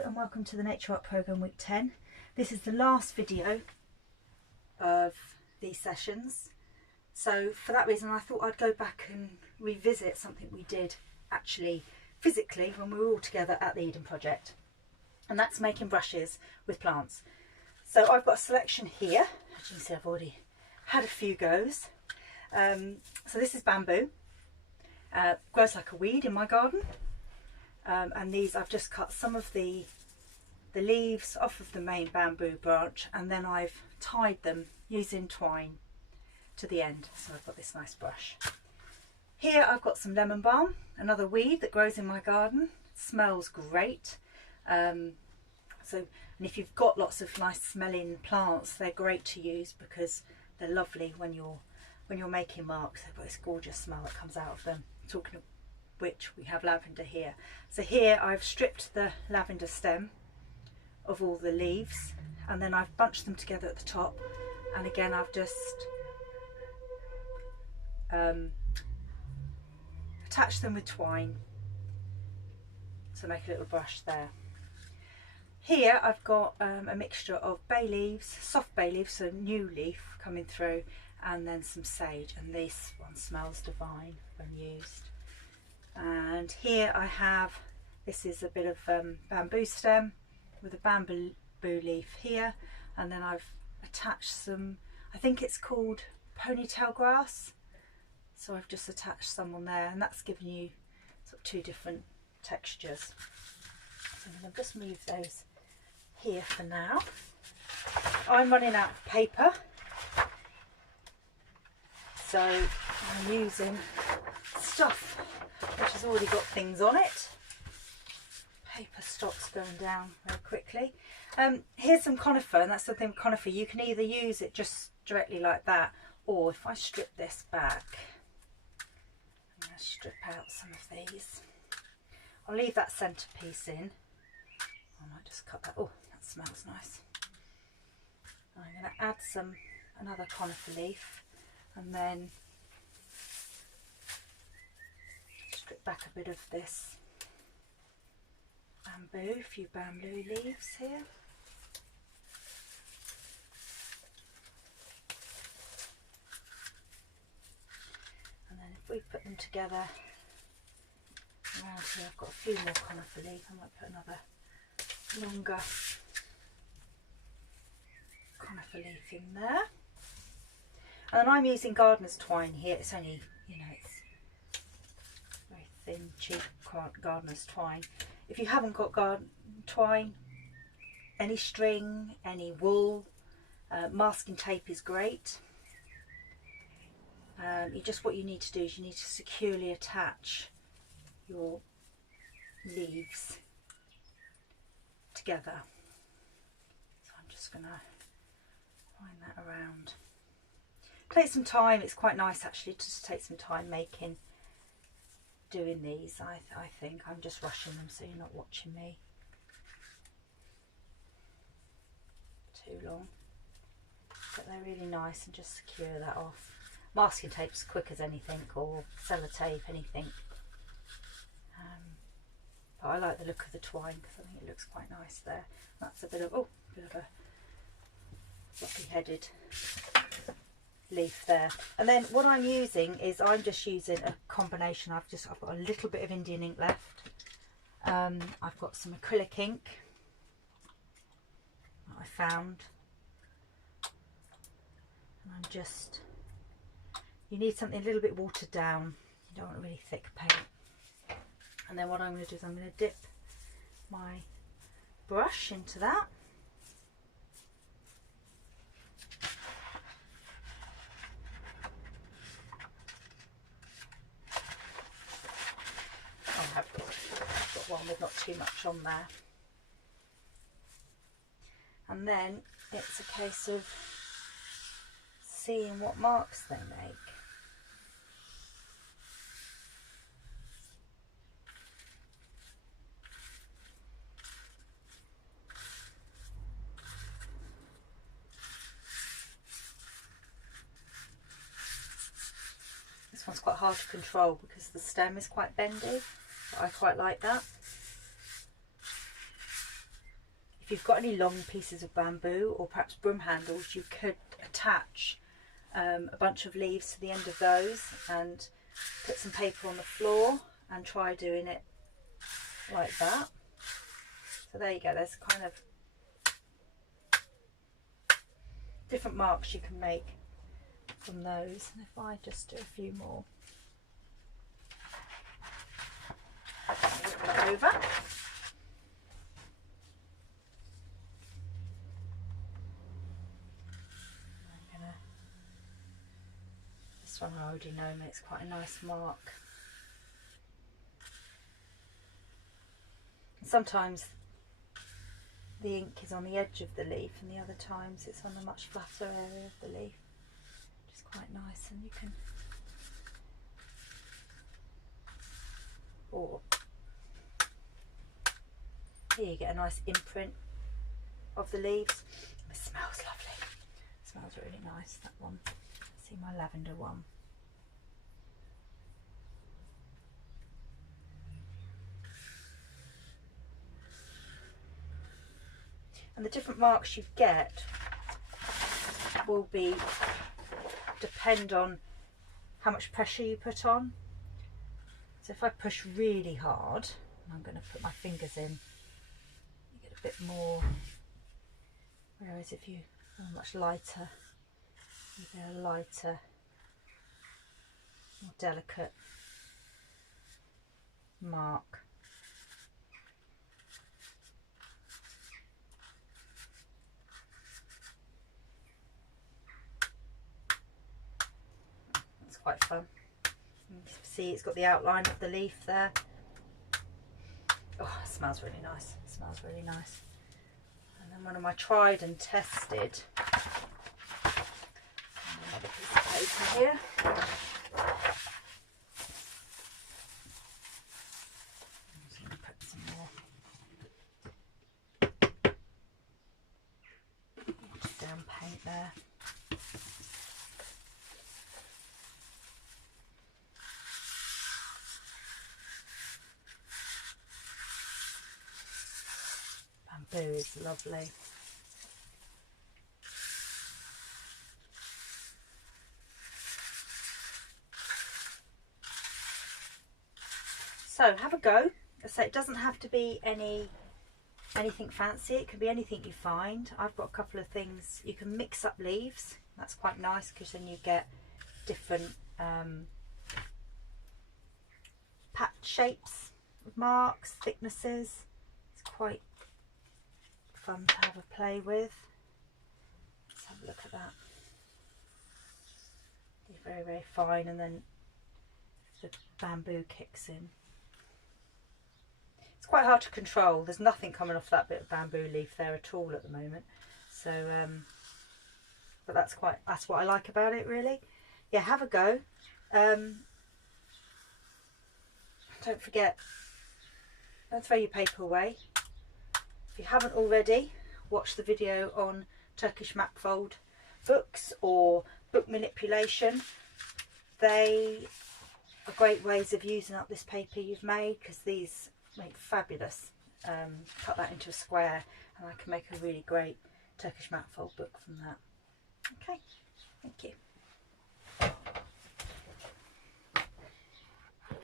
Hello and welcome to the Nature Art Programme Week 10. This is the last video of these sessions. So for that reason I thought I'd go back and revisit something we did actually physically when we were all together at the Eden Project. And that's making brushes with plants. So I've got a selection here. As you can see, I've already had a few goes. So this is bamboo. Grows like a weed in my garden. And these, I've just cut some of the leaves off of the main bamboo branch, and then I've tied them using twine to the end. So I've got this nice brush. Here I've got some lemon balm, another weed that grows in my garden. It smells great. And if you've got lots of nice smelling plants, they're great to use because they're lovely when you're making marks. They've got this gorgeous smell that comes out of them. Talking of which, we have lavender here. So here I've stripped the lavender stem of all the leaves, and then I've bunched them together at the top, and again I've just attached them with twine to make a little brush there. Here I've got a mixture of bay leaves, soft bay leaves, so new leaf coming through, and then some sage, and this one smells divine when used. And here I have, this is a bit of bamboo stem with a bamboo leaf here, and then I've attached some, I think it's called ponytail grass, so I've just attached some on there, and that's given you sort of two different textures. So I'm going to just move those here for now. I'm running out of paper, so I'm using stuff which has already got things on it. Paper stock's going down very quickly. Here's some conifer, and that's the thing with conifer, you can either use it just directly like that, or if I strip this back, I'm going to strip out some of these. I'll leave that centrepiece in. I might just cut that. Oh, that smells nice. I'm going to add another conifer leaf, and then strip back a bit of this bamboo, a few bamboo leaves here. And then if we put them together around here, I've got a few more conifer leaves. I might put another longer conifer leaf in there. And then I'm using gardener's twine here. It's only, you know, it's very thin, cheap gardener's twine. If you haven't got garden twine, any string, any wool, masking tape is great. What you need to do is you need to securely attach your leaves together. So I'm just going to wind that around. Take some time. It's quite nice actually to just take some time doing these. I think I'm just rushing them so you're not watching me too long, but they're really nice, and just secure that off. Masking tape's quick as anything, or sellotape, anything, but I like the look of the twine because I think it looks quite nice there. That's a bit of a floppy headed leaf there. And then what I'm using is, I'm just using a combination. I've got a little bit of Indian ink left. I've got some acrylic ink that I found, and you need something a little bit watered down. You don't want really thick paint. And then what I'm going to do is I'm going to dip my brush into that. I've got one with not too much on there, and then it's a case of seeing what marks they make. This one's quite hard to control because the stem is quite bendy, but I quite like that. if you've got any long pieces of bamboo or perhaps broom handles, you could attach a bunch of leaves to the end of those and put some paper on the floor and try doing it like that. So there you go, there's kind of different marks you can make from those. And if I just do a few more, flip that over. This one I already know makes quite a nice mark. Sometimes the ink is on the edge of the leaf and the other times it's on a much flatter area of the leaf, which is quite nice. And you can, or here you get a nice imprint of the leaves. It smells lovely. It smells really nice, that one. Let's see my lavender one. And the different marks you get will depend on how much pressure you put on. So if I push really hard, and I'm going to put my fingers in, you get a bit more, whereas if you are much lighter, you get a lighter, more delicate mark. Quite fun. You can see it's got the outline of the leaf there. Oh, it smells really nice. It smells really nice. And then one of my tried and tested, another piece of paper here. I'm just going to put some more down paint there. Bamboo is lovely. So have a go. I say it doesn't have to be anything fancy. It can be anything you find. I've got a couple of things. You can mix up leaves. That's quite nice because then you get different patch shapes, marks, thicknesses. It's quite fun to have a play with. Let's have a look at that. They're very, very fine, and then the bamboo kicks in. It's quite hard to control. There's nothing coming off that bit of bamboo leaf there at all at the moment. So, but that's what I like about it, really. Yeah, have a go. Don't forget, don't throw your paper away. If you haven't already, watch the video on Turkish map fold books or book manipulation. They are great ways of using up this paper you've made, because these make fabulous. Cut that into a square and I can make a really great Turkish map fold book from that. Okay, thank you.